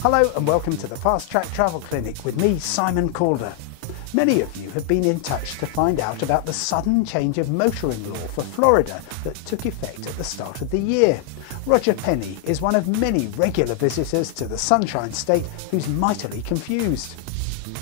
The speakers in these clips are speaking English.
Hello and welcome to the Fast Track Travel Clinic with me, Simon Calder. Many of you have been in touch to find out about the sudden change of motoring law for Florida that took effect at the start of the year. Roger Penny is one of many regular visitors to the Sunshine State who's mightily confused.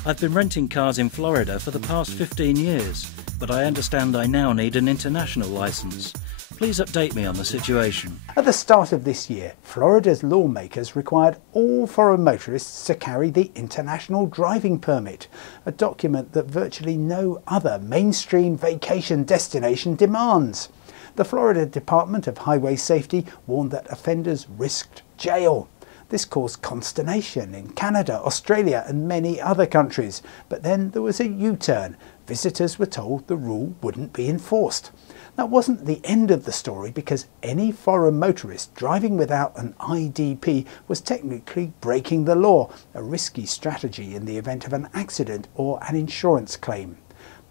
I've been renting cars in Florida for the past 15 years, but I understand I now need an international licence. Please update me on the situation. At the start of this year, Florida's lawmakers required all foreign motorists to carry the International Driving Permit, a document that virtually no other mainstream vacation destination demands. The Florida Department of Highway Safety warned that offenders risked jail. This caused consternation in Canada, Australia and many other countries, but then there was a U-turn. Visitors were told the rule wouldn't be enforced. That wasn't the end of the story, because any foreign motorist driving without an IDP was technically breaking the law, a risky strategy in the event of an accident or an insurance claim.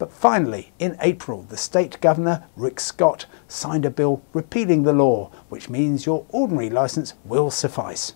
But finally, in April, the state governor, Rick Scott, signed a bill repealing the law, which means your ordinary licence will suffice.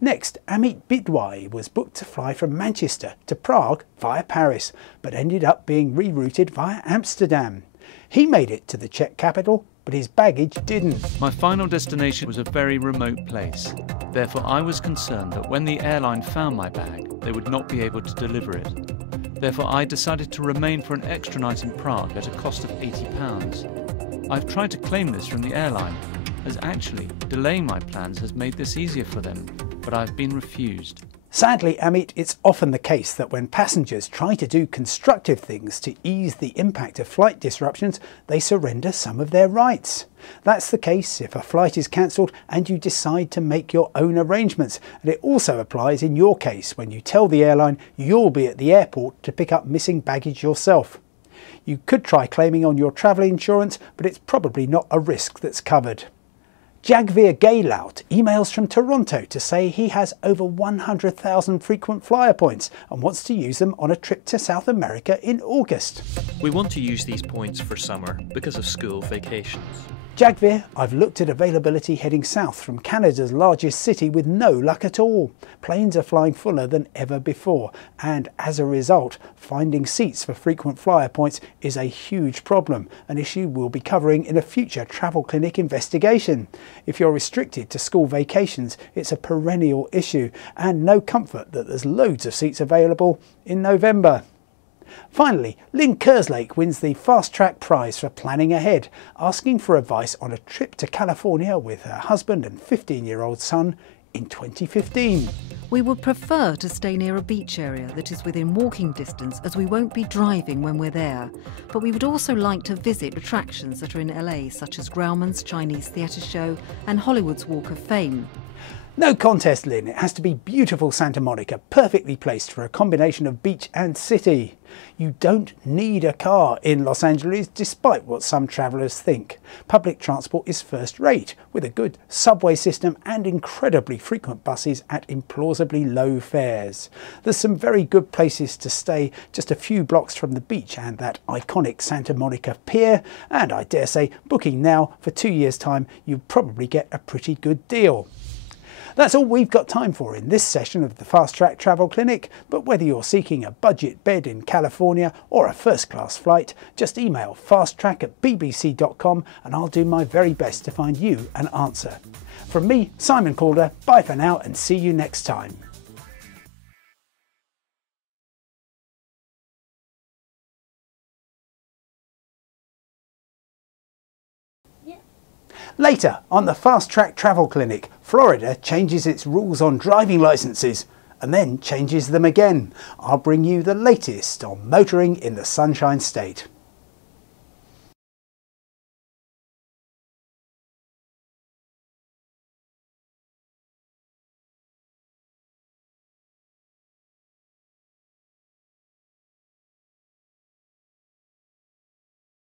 Next, Amit Bidwai was booked to fly from Manchester to Prague via Paris, but ended up being rerouted via Amsterdam. He made it to the Czech capital, but his baggage didn't. My final destination was a very remote place. Therefore, I was concerned that when the airline found my bag, they would not be able to deliver it. Therefore, I decided to remain for an extra night in Prague at a cost of £80. I've tried to claim this from the airline, as actually delaying my plans has made this easier for them, but I've been refused. Sadly, Amit, it's often the case that when passengers try to do constructive things to ease the impact of flight disruptions, they surrender some of their rights. That's the case if a flight is cancelled and you decide to make your own arrangements, and it also applies in your case when you tell the airline you'll be at the airport to pick up missing baggage yourself. You could try claiming on your travel insurance, but it's probably not a risk that's covered. Jagveer Gaylout emails from Toronto to say he has over 100,000 frequent flyer points and wants to use them on a trip to South America in August. We want to use these points for summer because of school vacations. Jagveer, I've looked at availability heading south from Canada's largest city with no luck at all. Planes are flying fuller than ever before, and as a result, finding seats for frequent flyer points is a huge problem, an issue we'll be covering in a future travel clinic investigation. If you're restricted to school vacations, it's a perennial issue, and no comfort that there's loads of seats available in November. Finally, Lynn Kerslake wins the Fast Track Prize for planning ahead, asking for advice on a trip to California with her husband and 15-year-old son in 2015. We would prefer to stay near a beach area that is within walking distance, as we won't be driving when we're there. But we would also like to visit attractions that are in LA, such as Grauman's Chinese Theatre Show and Hollywood's Walk of Fame. No contest, Lynn. It has to be beautiful Santa Monica, perfectly placed for a combination of beach and city. You don't need a car in Los Angeles, despite what some travellers think. Public transport is first rate, with a good subway system and incredibly frequent buses at implausibly low fares. There's some very good places to stay just a few blocks from the beach and that iconic Santa Monica Pier, and I dare say booking now for 2 years' time you'll probably get a pretty good deal. That's all we've got time for in this session of the Fast Track Travel Clinic, but whether you're seeking a budget bed in California or a first-class flight, just email fasttrack@bbc.com and I'll do my very best to find you an answer. From me, Simon Calder, bye for now and see you next time. Later on the Fast Track Travel Clinic, Florida changes its rules on driving licenses and then changes them again. I'll bring you the latest on motoring in the Sunshine State.